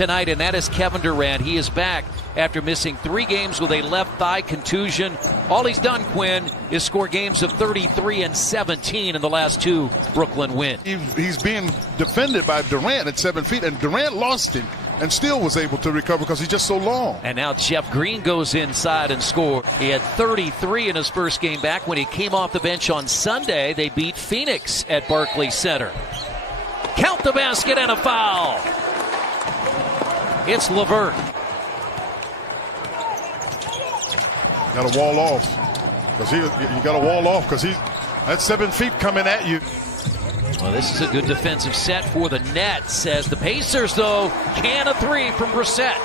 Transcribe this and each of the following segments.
tonight, and that is Kevin Durant. He is back after missing 3 games with a left thigh contusion. All he's done, Quinn, is score games of 33 and 17 in the last 2 Brooklyn wins. He's being defended by Durant at 7 feet, and Durant lost him and still was able to recover because he's just so long. And now Jeff Green goes inside and scores. He had 33 in his first game back. When he came off the bench on Sunday, they beat Phoenix at Barclays Center. Count the basket and a foul. It's LeVert. Got to wall off. You got to wall off because that's 7 feet coming at you. Well, this is a good defensive set for the Nets, as the Pacers, though, can a 3 from Brissett.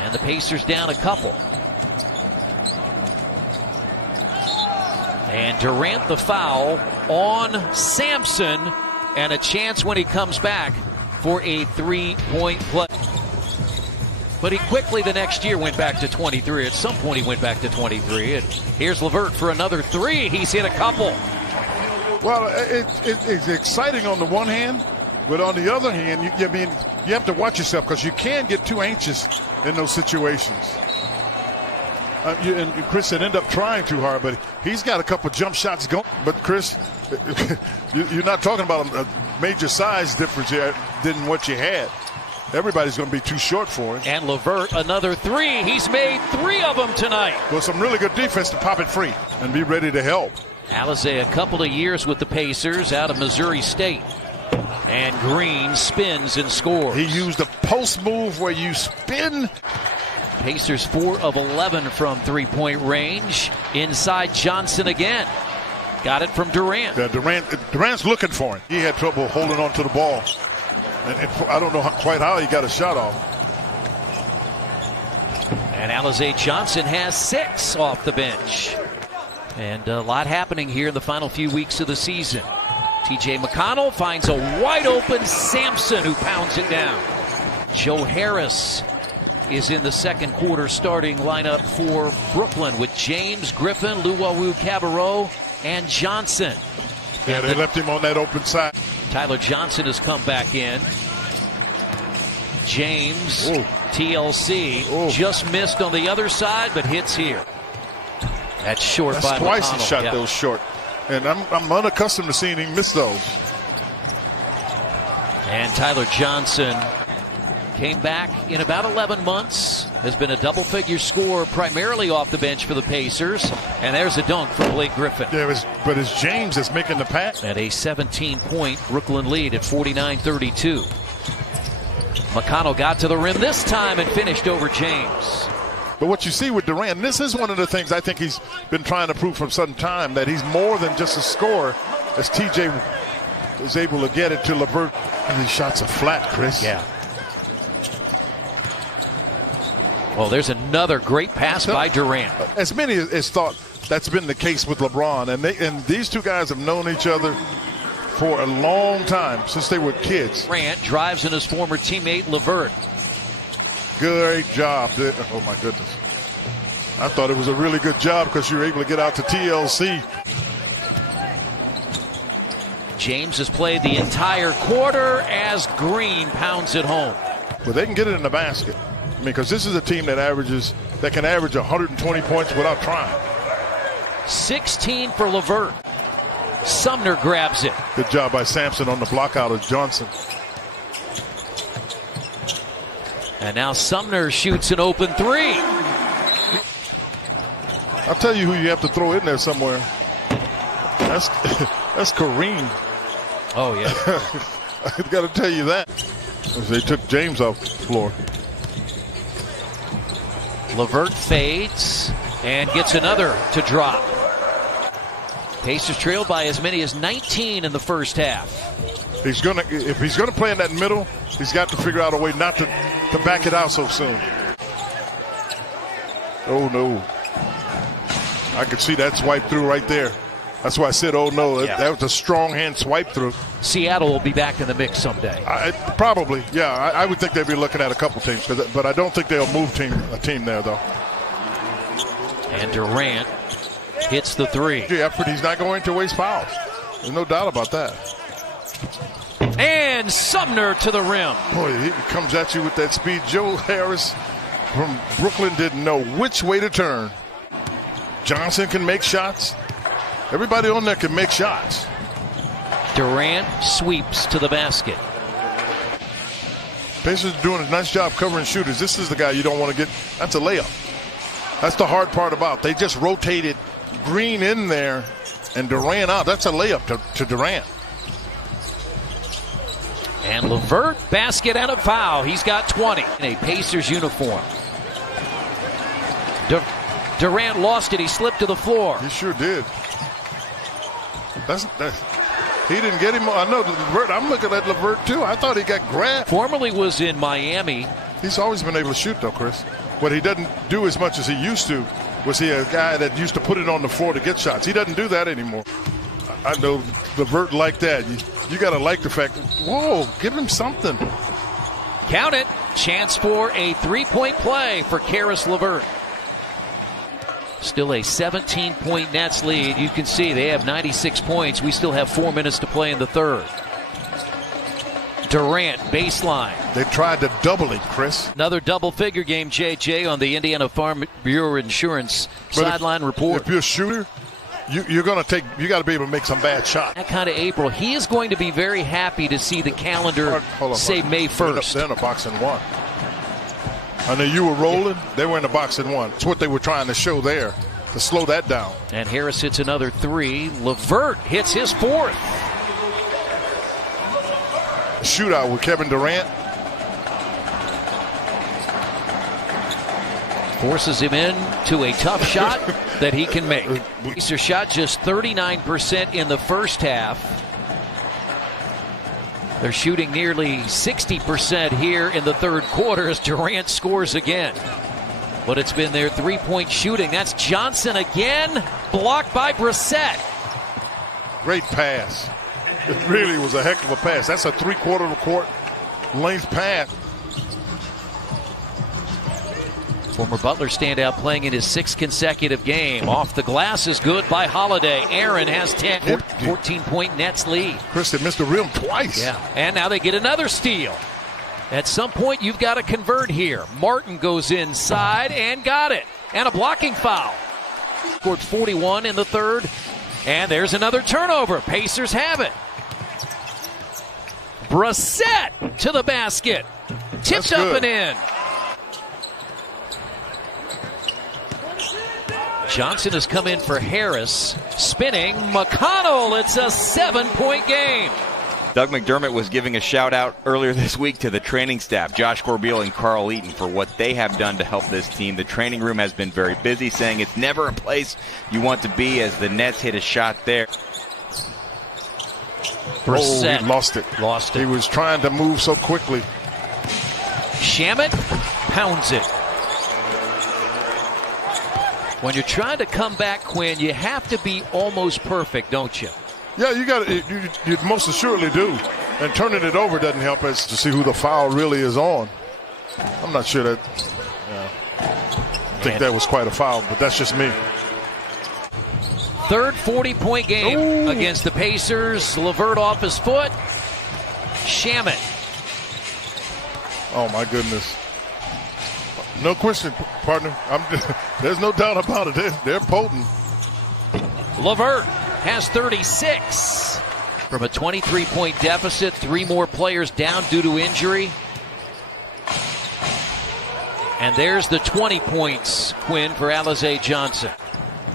And the Pacers down a couple. And Durant the foul on Sampson, and a chance when he comes back for a 3-point play. But he quickly the next year went back to 23. At some point he went back to 23. And here's LeVert for another 3. He's hit a couple. Well, it's exciting on the one hand, but on the other hand, you have to watch yourself because you can get too anxious in those situations. And Chris said end up trying too hard, but he's got a couple jump shots going. But Chris, you're not talking about a major size difference here than what you had. Everybody's going to be too short for him. And LeVert, another 3. He's made 3 of them tonight. Well, some really good defense to pop it free and be ready to help. Alizé, a couple of years with the Pacers out of Missouri State. And Green spins and scores. He used a post move where you spin. Pacers 4 of 11 from 3-point range. Inside Johnson again. Got it from Durant. Yeah, Durant's looking for him. He had trouble holding on to the ball. And I don't know quite how he got a shot off. And Alizé Johnson has 6 off the bench. And a lot happening here in the final few weeks of the season. T.J. McConnell finds a wide-open Sampson who pounds it down. Joe Harris is in the second quarter starting lineup for Brooklyn with James, Griffin, Luwawu-Cabarrot, and Johnson. Yeah, they left him on that open side. Tyler Johnson has come back in. James, TLC, just missed on the other side, but hits here. That's short by McConnell. Twice he shot those short. And I'm unaccustomed to seeing him miss those. And Tyler Johnson came back in about 11 months. Has been a double-figure scorer primarily off the bench for the Pacers. And there's a dunk for Blake Griffin. Yeah, but it's James that's making the pass. At a 17-point Brooklyn lead at 49-32. McConnell got to the rim this time and finished over James. But what you see with Durant, and this is one of the things I think he's been trying to prove for some time, that he's more than just a scorer, as TJ is able to get it to LeVert. And these shots are flat, Chris. Yeah. Well, there's another great pass by Durant. As many as thought that's been the case with LeBron, and these two guys have known each other for a long time, since they were kids. Durant drives in his former teammate LeVert. Great job. Oh, my goodness. I thought it was a really good job because you were able to get out to TLC. James has played the entire quarter as Green pounds it home. But they can get it in the basket. I mean, because this is a team that can average 120 points without trying. 16 for LeVert. Sumner grabs it. Good job by Sampson on the block out of Johnson. And now Sumner shoots an open 3. I'll tell you who you have to throw in there somewhere. That's Kareem. Oh, yeah. I've got to tell you that. They took James off the floor. LeVert fades and gets another to drop. Pacers trailed by as many as 19 in the first half. If he's gonna play in that middle, he's got to figure out a way not to back it out so soon. Oh no. I could see that swipe through right there. That's why I said, oh no, that was a strong hand swipe through. Seattle will be back in the mix someday. Probably, yeah. I would think they'd be looking at a couple teams, but I don't think they'll move a team there, though. And Durant hits the 3. The effort, he's not going to waste fouls. There's no doubt about that. And Sumner to the rim. Boy, he comes at you with that speed. Joe Harris from Brooklyn didn't know which way to turn. Johnson can make shots. Everybody on there can make shots. Durant sweeps to the basket. Pacers are doing a nice job covering shooters. This is the guy you don't want to get. That's a layup. That's the hard part about it. They just rotated Green in there and Durant out. That's a layup to Durant. And LeVert, basket and a foul. He's got 20 in a Pacers uniform. Durant lost it. He slipped to the floor. He sure did. He didn't get him. I know LeVert. I'm looking at LeVert too. I thought he got grabbed. Formerly was in Miami. He's always been able to shoot though, Chris. What he doesn't do as much as he used to was he a guy that used to put it on the floor to get shots. He doesn't do that anymore. I know LeVert like that. You got to like the fact, whoa, give him something. Count it. Chance for a three-point play for Caris LeVert. Still a 17-point Nets lead. You can see they have 96 points. We still have 4 minutes to play in the third. Durant, baseline. They tried to double it, Chris. Another double-figure game, JJ, on the Indiana Farm Bureau Insurance sideline report. If you're a shooter, you got to be able to make some bad shots. That kind of April. He is going to be very happy to see the calendar say May 1st. They're in a box and one. I know you were rolling. They were in the box and one. It's what they were trying to show there, to slow that down. And Harris hits another three. LeVert hits his fourth. Shootout with Kevin Durant. Forces him in to a tough shot that he can make. Pacers shot just 39% in the first half. They're shooting nearly 60% here in the third quarter as Durant scores again. But it's been their three-point shooting. That's Johnson again, blocked by Brissett. Great pass. It really was a heck of a pass. That's a three-quarter of a court length pass. Former Butler standout playing in his sixth consecutive game. Off the glass is good by Holiday. Aaron has 10. 14-point Nets lead. Chris, they missed the rim twice. Yeah, and now they get another steal. At some point, you've got to convert here. Martin goes inside and got it. And a blocking foul. Scored 41 in the third. And there's another turnover. Pacers have it. Brissett to the basket. Tipped up and in. Johnson has come in for Harris. Spinning. McConnell. It's a 7-point game. Doug McDermott was giving a shout out earlier this week to the training staff, Josh Corbeil and Carl Eaton, for what they have done to help this team. The training room has been very busy, saying it's never a place you want to be as the Nets hit a shot there. Brissett. He lost it. Lost it. He was trying to move so quickly. Shamet pounds it. When you're trying to come back, Quinn, you have to be almost perfect, don't you? Yeah, you most assuredly do. And turning it over doesn't help us to see who the foul really is on. I'm not sure that. I think that was quite a foul, but that's just me. Third 40-point game against the Pacers. LeVert off his foot. Shamet. Oh, my goodness. No question, partner. There's no doubt about it. They're potent. LeVert has 36. From a 23-point deficit, 3 more players down due to injury. And there's the 20 points, Quinn, for Alize Johnson.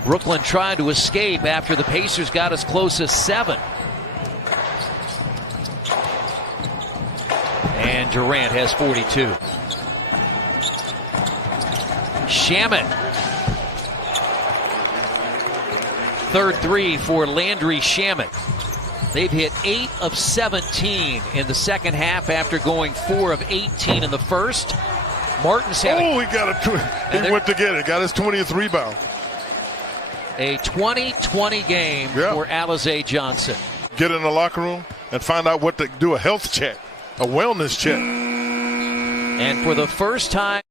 Brooklyn tried to escape after the Pacers got as close as 7. And Durant has 42. Shamet. Third three for Landry Shamet. They've hit 8 of 17 in the second half after going 4 of 18 in the first. Martin's had he got he went to get it. Got his 20th rebound. A 20-20 game for Alize Johnson. Get in the locker room and find out what to do, a health check, a wellness check. And for the first time